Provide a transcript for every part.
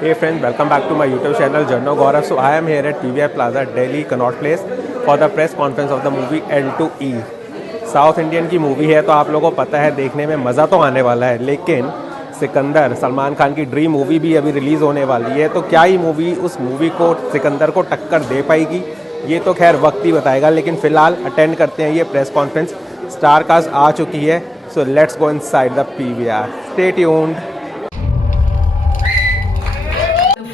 Hey friends, welcome back to my YouTube channel Jarno Gaurav. So I am here at PVR Plaza, Delhi, Connaught Place for the press conference of the movie L2E. South Indian की movie है तो आप लोगों को पता है देखने में मज़ा तो आने वाला है, लेकिन सिकंदर सलमान खान की ड्रीम मूवी भी अभी रिलीज़ होने वाली है, तो क्या ही मूवी उस मूवी को सिकंदर को टक्कर दे पाएगी ये तो खैर वक्त ही बताएगा। लेकिन फ़िलहाल अटेंड करते हैं ये प्रेस कॉन्फ्रेंस। स्टार कास्ट आ चुकी है, so let's go inside the PVR। Stay tuned.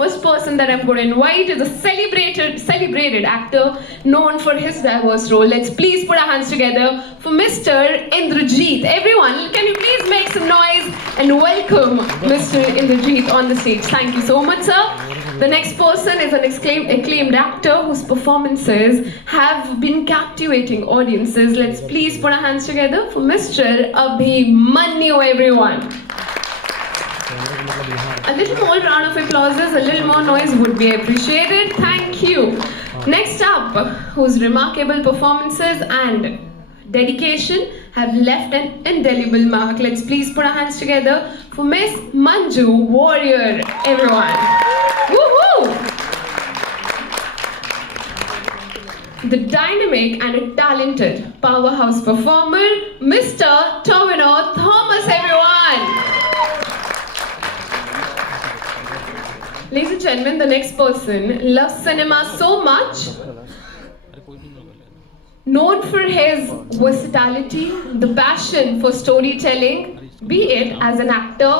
First person that I'm going to invite is a celebrated actor known for his diverse role. Let's please put our hands together for Mr. Indrajit. Everyone, can you please make some noise and welcome Mr. Indrajit on the stage. Thank you so much, sir. The next person is an acclaimed actor whose performances have been captivating audiences. Let's please put our hands together for Mr. Abhimanyu, everyone. A little more round of applause, a little more noise would be appreciated. Thank you. Next up, whose remarkable performances and dedication have left an indelible mark. Let's please put our hands together for Miss Manju Warrior, everyone. Woohoo! The dynamic and talented powerhouse performer, Mr. Tomino Thomas, everyone. Ladies and gentlemen, the next person loves cinema so much, known for his versatility, the passion for storytelling, be it as an actor,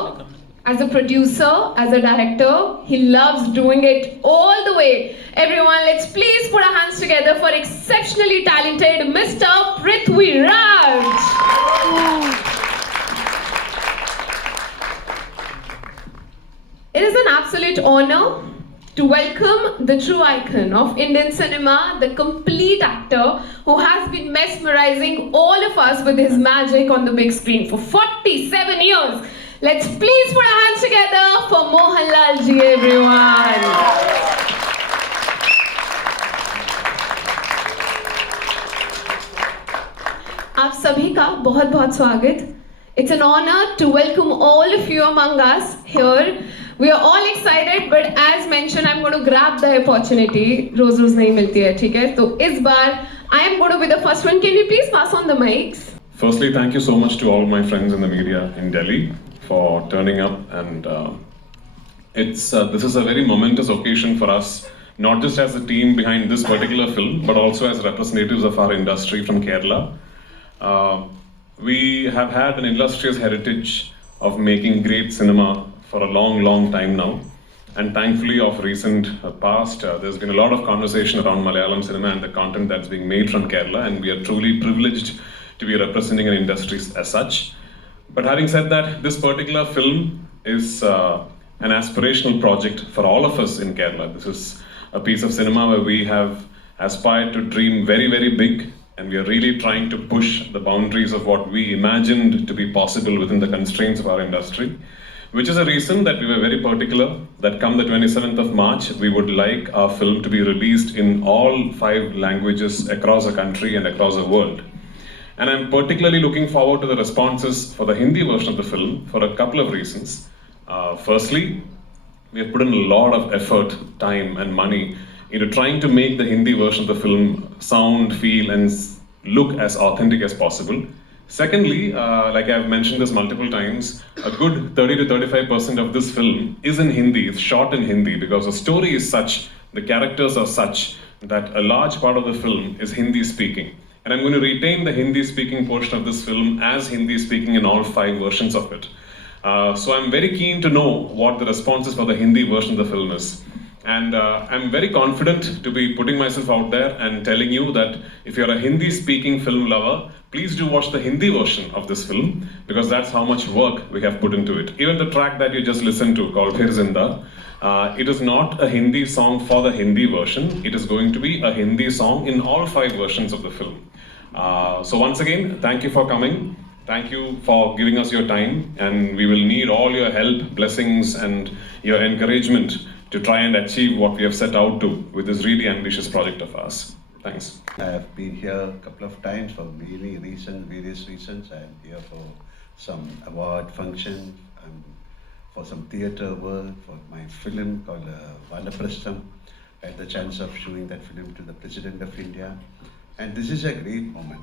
as a producer, as a director. He loves doing it all the way. Everyone, let's please put our hands together for exceptionally talented Mr. Prithviraj. It is an absolute honor to welcome the true icon of Indian cinema, the complete actor who has been mesmerizing all of us with his magic on the big screen for 47 years. Let's please put our hands together for Mohanlal ji, everyone. आप सभी का बहुत बहुत स्वागत. It's an honor to welcome all of you among us here. We are all excited, but as mentioned, I'm going to grab the opportunity. रोज रोज नहीं मिलती है, ठीक है? तो इस बार I am going to be the first one. Can you please pass on the mics? Firstly, thank you so much to all my friends in the media in Delhi for turning up, and this is a very momentous occasion for us, not just as a team behind this particular film, but also as representatives of our industry from Kerala. We have had an illustrious heritage of making great cinema for a long time now, and thankfully of recent past, there's been a lot of conversation around Malayalam cinema and the content that's being made from Kerala, and we are truly privileged to be representing an industry as such. But having said that, this particular film is an aspirational project for all of us in Kerala. This is a piece of cinema where we have aspired to dream very big, and we are really trying to push the boundaries of what we imagined to be possible within the constraints of our industry, which is a reason that we were very particular that come the 27th of March, we would like our film to be released in all 5 languages across the country and across the world. And I'm particularly looking forward to the responses for the Hindi version of the film for a couple of reasons. Firstly, we have put in a lot of effort, time and money into trying to make the Hindi version of the film sound, feel and look as authentic as possible. Secondly, like I've mentioned this multiple times, a good 30 to 35% of this film is in Hindi. It's shot in Hindi because the story is such, the characters are such that a large part of the film is Hindi speaking. And I'm going to retain the Hindi speaking portion of this film as Hindi speaking in all 5 versions of it. So I'm very keen to know what the responses for the Hindi version of the film is. And I'm very confident to be putting myself out there and telling you that if you're a Hindi speaking film lover, please do watch the Hindi version of this film, because that's how much work we have put into it. Even the track that you just listened to called Phir Zinda, it is not a Hindi song for the Hindi version. It is going to be a Hindi song in all 5 versions of the film. So once again, thank you for coming. Thank you for giving us your time, and we will need all your help, blessings and your encouragement to try and achieve what we have set out to with this really ambitious project of ours. Thanks. I have been here a couple of times for various reasons. I am here for some award function. I'm for some theatre work, for my film called Vanaprastham. I had the chance of showing that film to the President of India. And this is a great moment.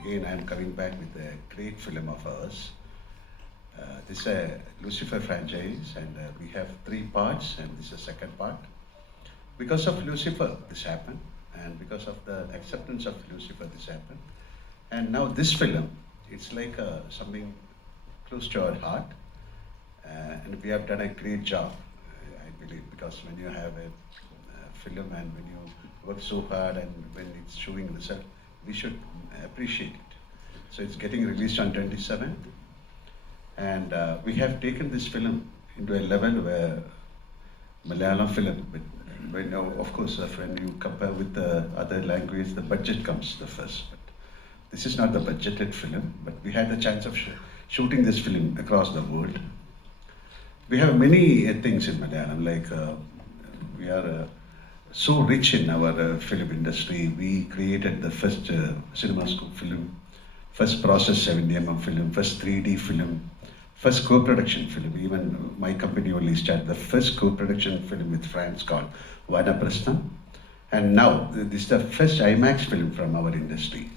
Again, I am coming back with a great film of ours. This is a Lucifer franchise, and we have 3 parts, and this is the second part. Because of Lucifer, this happened, and because of the acceptance of Lucifer, this happened. And now this film, it's like something close to our heart, and we have done a great job, I believe, because when you have a film and when you work so hard and when it's showing result, we should appreciate it. So it's getting released on 27th, and we have taken this film into a level where Malayalam film, when of course when you compare with the other language, the budget comes the first. But this is not the budgeted film, but we had the chance of shooting this film across the world. We have many things in Malayalam, like we are so rich in our film industry. We created the first CinemaScope film, first process 70mm film, first 3D film, first co-production film. Even my company only started the first co-production film with France called Vanaprastham. And now this is the first IMAX film from our industry.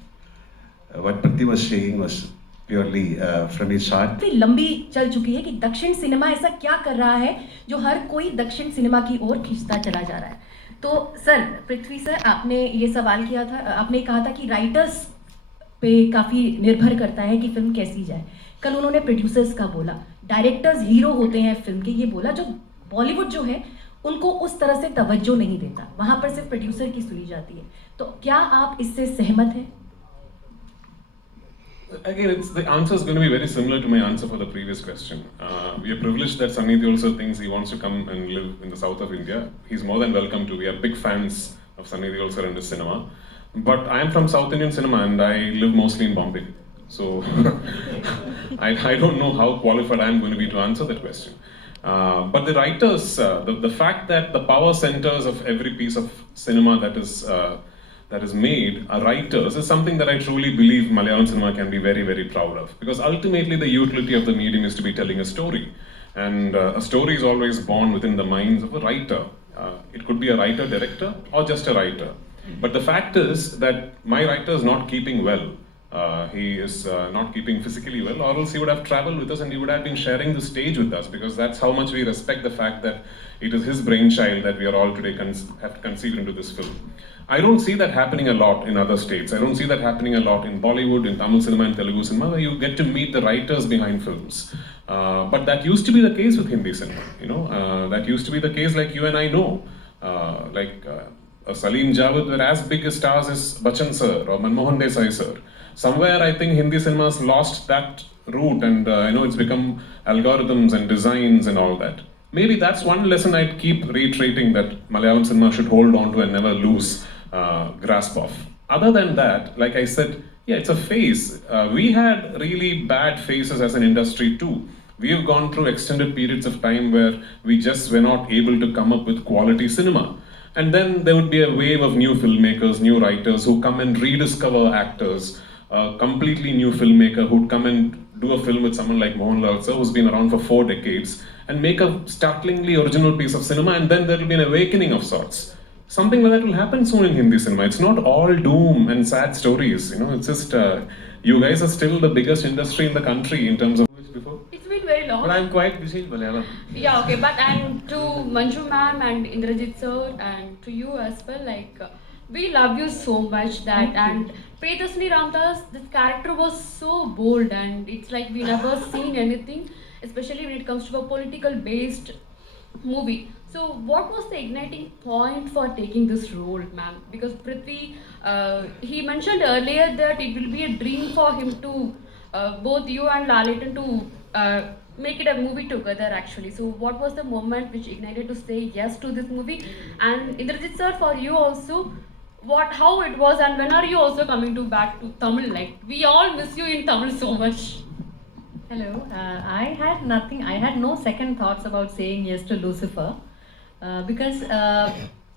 What Prithvi was saying was purely from his heart. काफी लंबी चल चुकी है कि दक्षिण cinema ऐसा क्या कर रहा है जो हर कोई दक्षिण सिनेमा की ओर खींचता चला जा रहा है. तो सर, पृथ्वी सर, आपने ये सवाल किया था, आपने कहा था कि राइटर्स पे काफ़ी निर्भर करता है कि फिल्म कैसी जाए. कल उन्होंने प्रोड्यूसर्स का बोला, डायरेक्टर्स हीरो होते हैं फिल्म के, ये बोला. जो बॉलीवुड जो है उनको उस तरह से तवज्जो नहीं देता, वहाँ पर सिर्फ प्रोड्यूसर की सुनी जाती है. तो क्या आप इससे सहमत हैं? Again, the answer is going to be very similar to my answer for the previous question. We are privileged that Sunny Deol also thinks he wants to come and live in the south of India. He's more than welcome to. We are big fans of Sunny Deol sir and his cinema. But I am from South Indian cinema and I live mostly in Bombay. So I don't know how qualified I am going to be to answer that question. But the writers, the fact that the power centers of every piece of cinema that is made are writers is something that I truly believe Malayalam cinema can be very, very proud of. Because ultimately the utility of the medium is to be telling a story. And a story is always born within the minds of a writer. It could be a writer-director or just a writer. But the fact is that my writer is not keeping well. He is not keeping physically well, or else he would have traveled with us and he would have been sharing the stage with us, because that's how much we respect the fact that it is his brainchild that we are all today have conceived into this film. I don't see that happening a lot in other states. I don't see that happening a lot in Bollywood, in Tamil cinema, and Telugu cinema, where you get to meet the writers behind films. But that used to be the case with Hindi cinema. That used to be the case, like you and I know. Salim Javed were as big a stars as Bachchan sir or Manmohan Desai sir. Somewhere I think Hindi cinema has lost that route, and it's become algorithms and designs and all that. Maybe that's one lesson I'd keep reiterating, that Malayalam cinema should hold on to and never lose grasp of. Other than that, like I said, yeah, it's a phase. We had really bad phases as an industry too. We have gone through extended periods of time where we just were not able to come up with quality cinema. And then there would be a wave of new filmmakers, new writers who come and rediscover actors, a completely new filmmaker who'd come and do a film with someone like Mohanlal sir, who's been around for 4 decades, and make a startlingly original piece of cinema, and then there will be an awakening of sorts. Something like that will happen soon in Hindi cinema. It's not all doom and sad stories, it's just, you guys are still the biggest industry in the country in terms of... It's been very long. But I'm quite busy in Malayalam. Yeah, okay, but and to Manju ma'am and Indrajit sir and to you as well, we love you so much that, and Priyadashini Ramdas, this character was so bold, and it's like we never seen anything, especially when it comes to a political based movie. So what was the igniting point for taking this role, ma'am? Because Prithvi, he mentioned earlier that it will be a dream for him to, both you and Lalitan to make it a movie together actually. So what was the moment which ignited to say yes to this movie? And Indrajit sir, for you also, how it was, and when are you also coming back to Tamil? Like, we all miss you in Tamil so much. Hello, I had no second thoughts about saying yes to Lucifer, because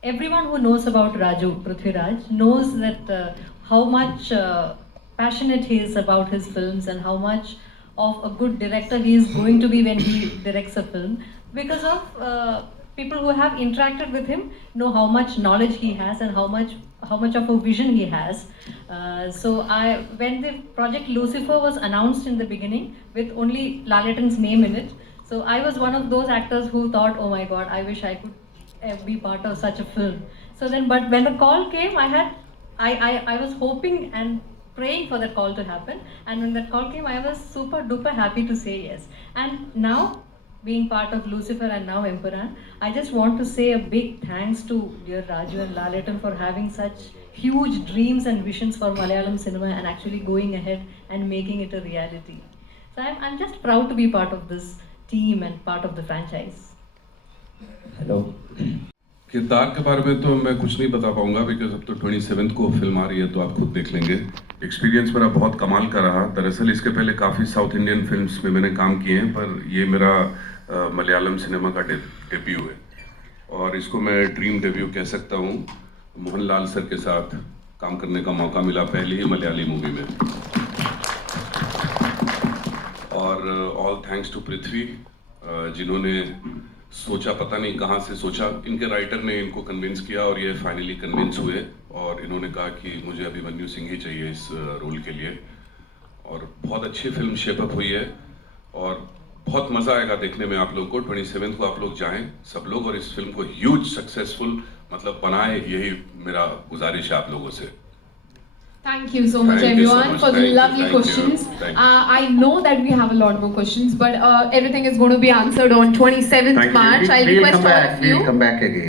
everyone who knows about Raju, Prithviraj, knows that how much passionate he is about his films and how much of a good director he is going to be when he directs a film, because of people who have interacted with him know how much knowledge he has and how much of a vision he has. When the project Lucifer was announced in the beginning with only Lalatan's name in it, so I was one of those actors who thought, oh my God, I wish I could be part of such a film. So then, but when the call came, I was hoping and praying for that call to happen. And when that call came, I was super duper happy to say yes. And now, being part of Lucifer and now Empuraan, I just want to say a big thanks to dear Raju and Lalatan for having such huge dreams and visions for Malayalam cinema and actually going ahead and making it a reality. So I'm just proud to be part of this team and part of the franchise. Hello किरदार के बारे में तो मैं कुछ नहीं बता पाऊंगा बिकॉज अब तो 27th को फिल्म आ रही है तो आप खुद देख लेंगे। एक्सपीरियंस मेरा बहुत कमाल का रहा। दरअसल इसके पहले काफ़ी साउथ इंडियन फिल्म्स में मैंने काम किए हैं, पर ये मेरा मलयालम सिनेमा का डेब्यू है और इसको मैं ड्रीम डेब्यू कह सकता हूँ। मोहनलाल सर के साथ काम करने का मौका मिला पहली ही मलयाली मूवी में, और ऑल थैंक्स टू पृथ्वी जिन्होंने सोचा, पता नहीं कहाँ से सोचा, इनके राइटर ने इनको कन्विंस किया और ये फाइनली कन्विंस हुए और इन्होंने कहा कि मुझे अभिमन्यु सिंह ही चाहिए इस रोल के लिए। और बहुत अच्छी फिल्म शेपअप हुई है और बहुत मज़ा आएगा देखने में आप लोग को। 27th को आप लोग जाएं सब लोग और इस फिल्म को ह्यूज सक्सेसफुल मतलब बनाएं, यही मेरा गुजारिश है आप लोगों से। Thank you so much, Thank you so everyone, much. for the Thank you, lovely thank you, questions. thank you. I know that we have a lot more questions, but everything is going to be answered on 27th March. I'll request all of you. We'll come back again.